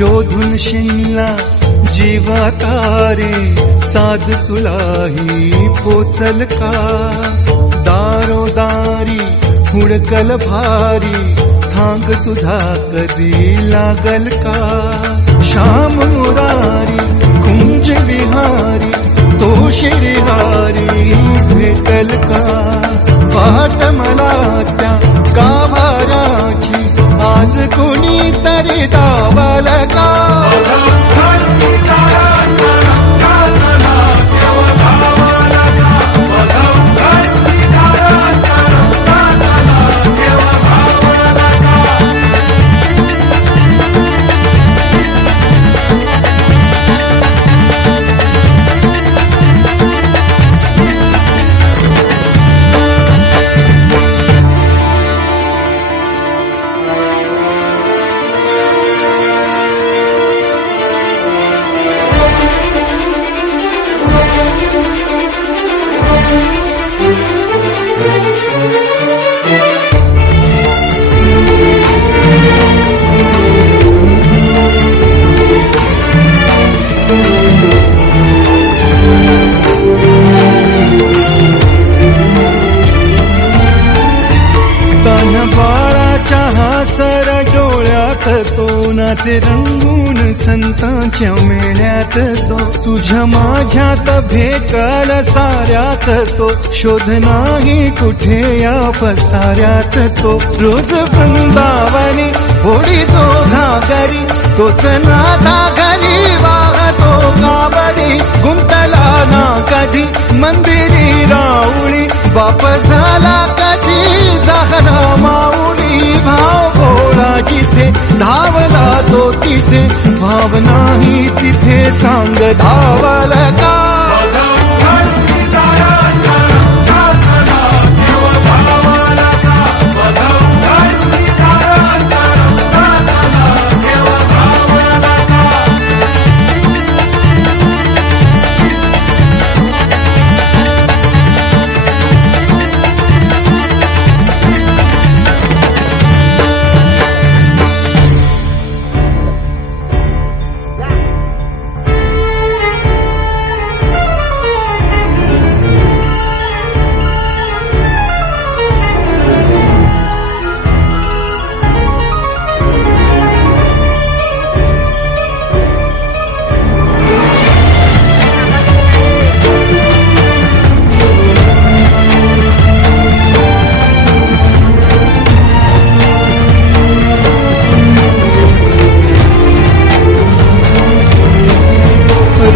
शोधून शिनला जीवा तारे साध तुलाही पोचल का दारोदारी हुडकल भारी थांग तुझा कधी लागल का श्याम मुरारी कुंज विहारी तो शिरहारी भेटल का वाट मला त्या गाभाराची आज कोणी तरी दावल का हासर डोळ्यात तो नाचे रंगून संतांच्या मेळ्यात तो तुझ्या माझ्यात भेटल साऱ्यात तो शोध नाही कुठे या पसाऱ्यात तो रोज वृंदावनी होडी तो घागरी तोच नाथा घरी वाहतो काबरी गुंतला ना कधी मंदिरी राऊळी बाप झाला कधी झाला माऊली भाव भोळा जिथे धावला तो तिथे भाव नाही तिथे सांग धावल का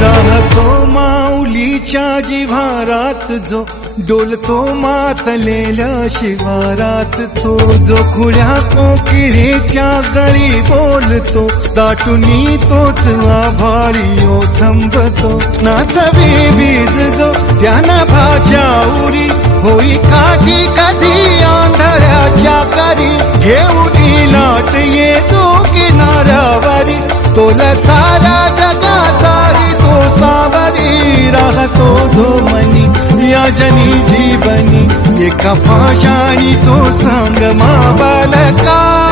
राहतो माऊलीच्या जिव्हारात जो डोलतो मातलेल्या शिवारात तो जो खुल्या कोकिळेच्या गळी बोलतो दाटुनी तोच आभाळी ओ थांबतो नाचवी बीज जो त्यानं भाच्या उरी होई काठी कधी आंधळ्याच्या करी घेऊनी लाट येतो किनाऱ्यावरी तोला सारा जगाचाही तो सावरी राहतो जो मनी या जनी जीवनी एका फाशाणी तो सांग मा बालका